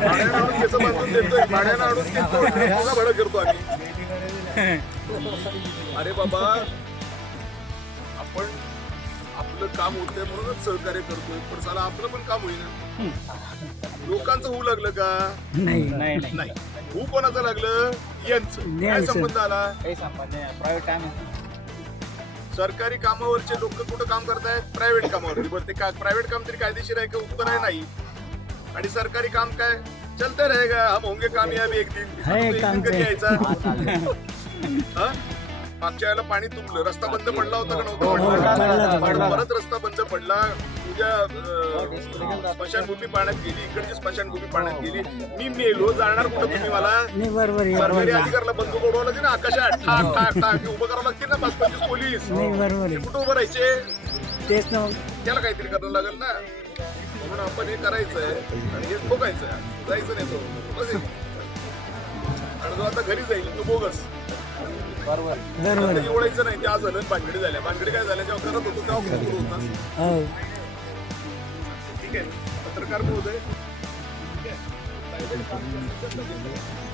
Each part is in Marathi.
भाड्यानं आणून भाड्यानं भाडं करतो आम्ही. अरे बाबा आपण आपलं काम होतंय म्हणूनच सहकार्य करतोय पण साला आपलं पण काम होईना. लोकांचं होऊ लागलं का? नाही नाही नाही. नाही. होऊ कोणाचं लागलं? यांचं. काय. संबंध आला? काही संबंध नाही. प्रायव्हेट काम सरकारी कामावरचे लोक कुठं काम करतायत? प्रायव्हेट कामावर बरं ते का प्रायव्हेट काम तरी कायदेशीर आहे का? उत्तर आहे नाही. आणि सरकारी काम काय? चलते रहेगा हम होंगे कामयाब एक दिन. है तो एक दिन काम कधी ते. यायचा हा? मागच्या वेळेला पाणी तुंबलं. रस्ता बंद पडला होता का हो, नव्हता पण पडला. परत रस्ता बंद पडला. तुझ्या अं, स्मशानभूमी पाण्यात गेली. इकडची स्मशानभूमी पाण्यात गेली. मी मेलो जाणार कुठं तुम्ही मला? सरकारी. अधिकाऱ्याला बंदूक उडवावं लागते ना आकाशात. ठाक ठाक ठाक उभं करावं लागते ना पाच पंचवीस पोलीस कुठं उभं राहायचे? तेच ना. त्याला काहीतरी करावं लागेल ना. म्हणून आपण हे करायचंय आणि हे बघायचंय जायचं नाही तो. बस. आणि जो आता घरी जाईल तो बोगस. बरोबर. बरोबर. आता आहे एवढायचं नाही ते आज झालं भानगडी झाल्या. भानगडी काय झाल्या? जेव्हा करत होतो तेव्हा होता हो. ठीक आहे. पत्रकार महोदय ठीक आहे. कायद्याने काम करण्याचं लगेच गैरकानूनी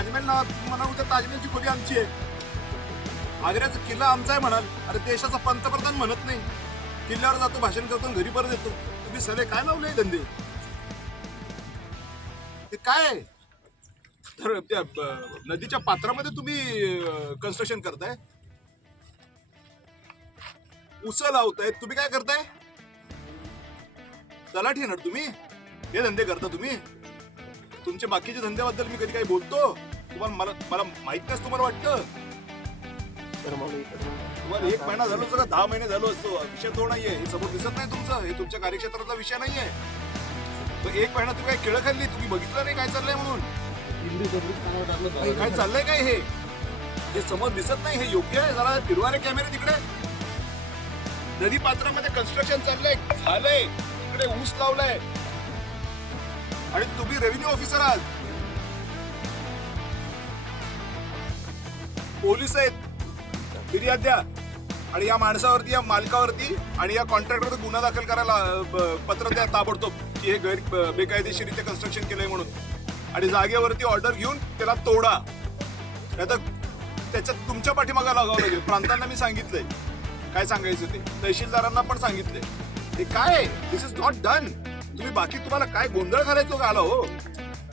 ताजमहल नाव म्हणा उद्या ताजमहलची खोली आमची आहे. आग्र्याचा किल्ला आमचा आहे म्हणाल. अरे देशाचा पंतप्रधान म्हणत नाही. किल्ल्यावर जातो भाषण करतो घरी परत येतो. तुम्ही सगळे काय लावले धंदे? ते काय तर त्या नदीच्या पात्रामध्ये तुम्ही कन्स्ट्रक्शन करताय? उस लावताय तुम्ही काय करताय? तलाठी येणार तुम्ही? हे धंदे करता तुम्ही? तुमच्या बाकीच्या धंद्याबद्दल मी कधी काही बोलतो? तुम्हाला मला मला माहीत नसतं तुम्हाला वाटतं? तुम्हाला एक महिना झालो असतो का दहा महिने झालो असतो. विषय तो नाहीये. हे समोर दिसत नाही तुमचं. हे तुमच्या कार्यक्षेत्रातला विषय नाहीये. तर एक महिना तुम्ही काय केळं खाल्ली तुम्ही बघितलं नाही काय चाललंय म्हणून? काय चाललंय काय हे? हे समोर दिसत नाही. हे योग्य आहे? जरा फिरवा रे कॅमेरे तिकडे. नदी पात्रामध्ये कन्स्ट्रक्शन चाललंय. झालंय. तिकडे ऊस लावलाय. आणि तुम्ही रेव्हेन्यू ऑफिसर आहात. पोलीस आहेत. फिर्याद द्या. आणि या माणसावरती या मालकावरती आणि या कॉन्ट्रॅक्टरवरती गुन्हा दाखल करायला पत्र द्या ताबडतोब की हे गैर बेकायदेशीरित्या कन्स्ट्रक्शन केलंय म्हणून. आणि जागेवरती ऑर्डर घेऊन त्याला तोडा. नाहीतर त्याच्यात तुमच्या पाठीमागा लागावं लागेल. प्रांतांना मी सांगितलंय. काय सांगायचं ते? तहसीलदारांना पण सांगितलंय. हे काय? दिस इज नॉट डन तुम्ही बाकी तुम्हाला काय गोंधळ घालायचो का आला हो?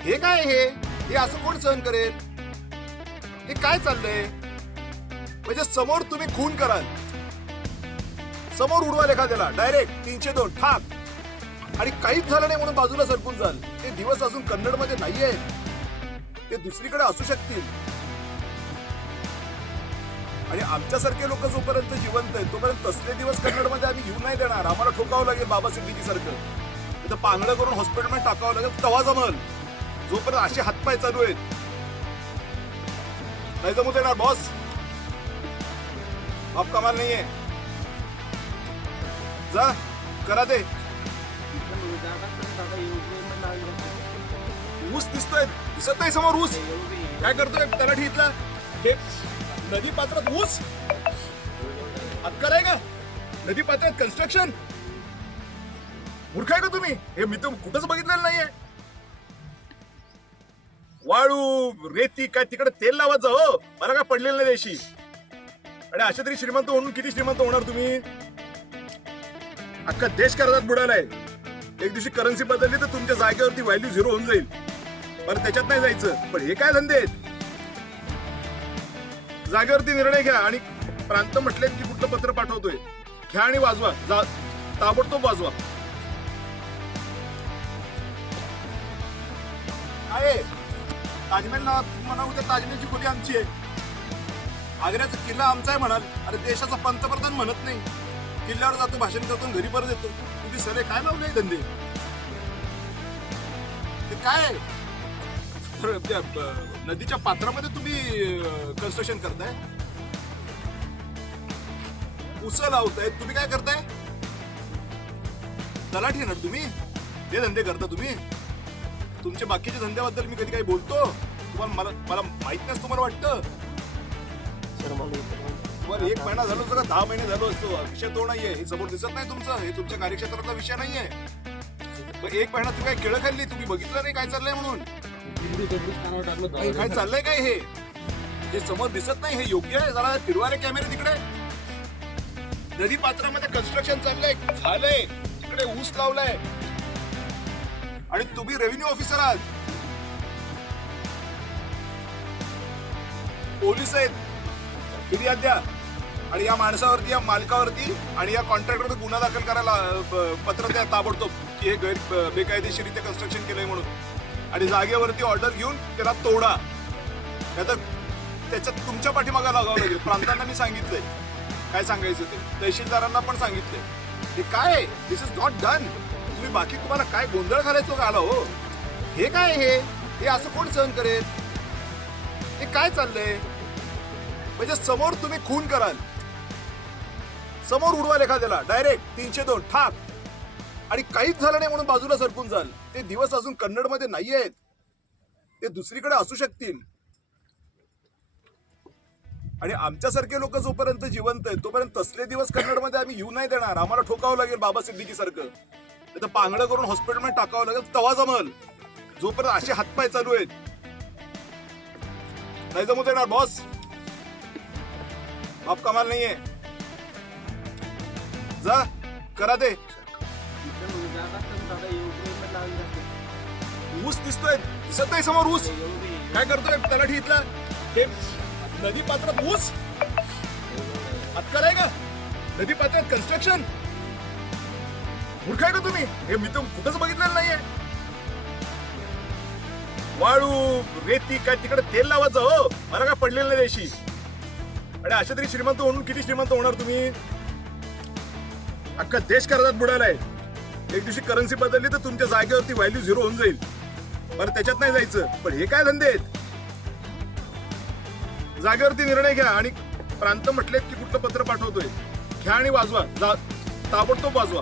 हे काय हे? हे असं कोण सहन करेल? हे काय चाललंय? म्हणजे समोर तुम्ही खून कराल. समोर उडवाल एखाद्याला डायरेक्ट तीनशे दोन ठाक. आणि काहीच झालं नाही म्हणून बाजूला सरकून जाल. ते दिवस अजून कन्नडमध्ये नाही आहेत ते दुसरीकडे असू शकतील. आणि आमच्यासारखे लोक जोपर्यंत जिवंत आहेत तोपर्यंत तसले दिवस कन्नडमध्ये आम्ही घेऊन नाही देणार. आम्हाला ठोकावं लागेल बाबा सिद्दीकी सारखं. तिथं पांगडं करून हॉस्पिटलमध्ये टाकावं लागेल. तवा जमल. जोपर्यंत असे हातपाय चालू आहेत. नाही जमू देणार बॉस बाप कमाल नाहीये जा करा ते ऊस दिसतोय दिसत नाही समोर ऊस. काय करतोय? तलाठी इथला. हे नदी पात्रात ऊस. अक्कल आहे का? नदी पात्रात कन्स्ट्रक्शन मूर्ख आहे का तुम्ही? हे मी तर कुठंच बघितलेलं नाहीये. वाळू रेती काय तिकडे तेल लावत जा हो. मला काय पडलेलं नाही देशी आणि अशा तरी श्रीमंत होऊन किती श्रीमंत होणार तुम्ही? अख्खा देश कर्जात बुडालाय. एक दिवशी करन्सी बदलली तर तुमच्या जागेवरती व्हॅल्यू झिरो होऊन जाईल. बरं त्याच्यात नाही जायचं. पण हे काय धंदे आहेत? जागेवरती निर्णय घ्या आणि प्रांत म्हटले की कुठलं पत्र पाठवतोय. घ्या आणि वाजवा. जा ताबडतोब वाजवा. काय ताजमहल ना म्हणा उद्या ताजमहलची खोली आमची आहे. आग्र्याचा किल्ला आमचा आहे म्हणाल. अरे देशाचा पंतप्रधान म्हणत नाही. किल्ल्यावर जातो भाषण करतो घरी परत येतो. तुम्ही सरे काय लावले धंदे? ते काय? नदीच्या पात्रामध्ये तुम्ही कन्स्ट्रक्शन करताय? उस लावताय. तुम्ही काय करताय? तलाठी ना तुम्ही? ते धंदे करता तुम्ही? तुमच्या बाकीच्या धंद्याबद्दल मी कधी काही बोलतो? तुम्हाला मला मला माहीत नाही तुम्हाला वाटतं? तुम्हाला एक महिना झालो सगळं दहा महिने झालो असतो. विषय तो नाहीये. हे समोर दिसत नाही तुमचं. हे तुमच्या कार्यक्षेत्राचा विषय नाहीये. पण एक महिना तुम्ही काय केळं खाल्ली तुम्ही बघितलं नाही काय चाललंय म्हणून? काय चाललंय काय हे? जे समोर दिसत नाही. हे योग्य आहे? जरा फिरवारे कॅमेरे तिकडे. नदी पात्रामध्ये कन्स्ट्रक्शन चाललंय. झालंय. तिकडे ऊस लावलाय. आणि तुम्ही रेव्हेन्यू ऑफिसर आहात. पोलीस आहेत. फिर्याद द्या आणि या माणसावरती या मालकावरती आणि या कॉन्ट्रॅक्टरवरती गुन्हा दाखल करायला पत्र द्या ताबडतोब की हे गैर बेकायदेशीरित्या कन्स्ट्रक्शन केलंय म्हणून. आणि जागेवरती ऑर्डर घेऊन त्याला तोडा. नाहीतर त्याच्यात तुमच्या पाठीमागा लागावं लागेल. प्रांतांना मी सांगितलंय. काय सांगायचं ते? तहसीलदारांना पण सांगितलंय. हे काय दिस इज नॉट डन तुम्ही बाकी तुम्हाला काय गोंधळ घालायचो का? आला हो. हे काय हे? हे असं कोण सहन करेल? हे काय चाललंय? म्हणजे समोर तुम्ही खून कराल. समोर उडवाल एखाद्याला डायरेक्ट तीनशे दोन ठाक. आणि काहीच झालं नाही म्हणून बाजूला सरकून जाल. ते दिवस अजून कन्नडमध्ये नाही आहेत ते दुसरीकडे असू शकतील. आणि आमच्यासारखे लोक जोपर्यंत जिवंत आहेत तोपर्यंत तसले दिवस कन्नडमध्ये आम्ही येऊ नाही देणार. आम्हाला ठोकावं लागेल बाबा सिद्दीकी सारखं तर पांगडं करून हॉस्पिटलमध्ये टाकावं लागेल तवा जमल. जोपर्यंत असे हातपाय चालू आहेत. नाही जमू देणार बॉस आपका माल नहीं नाहीये जा करा दे। ऊस दिसतोय दिसत नाही समोर ऊस. काय करतोय तलाठी इथला? हे नदी पात्रात ऊस? अक्कल आहे का? नदी पात्रात कन्स्ट्रक्शन मूर्ख आहे का तुम्ही? हे मी तर कुठंच बघितलेलं नाहीये. वाळू रेती काय तिकडे तेल लावायचं हो. मला काय पडलेलं नाही देशी आणि अशा तरी श्रीमंत होऊन किती श्रीमंत होणार तुम्ही? अख्खा देश कर्जात बुडालाय एक दिवशी करन्सी बदलली तर तुमच्या जागेवरती व्हॅल्यू झिरो होऊन जाईल. बरं त्याच्यात नाही जायचं. पण हे काय धंदे आहेत? जागेवरती निर्णय घ्या आणि प्रांत म्हटलेत की कुठलं पत्र पाठवतोय. घ्या आणि वाजवा. जा ताबडतोब वाजवा.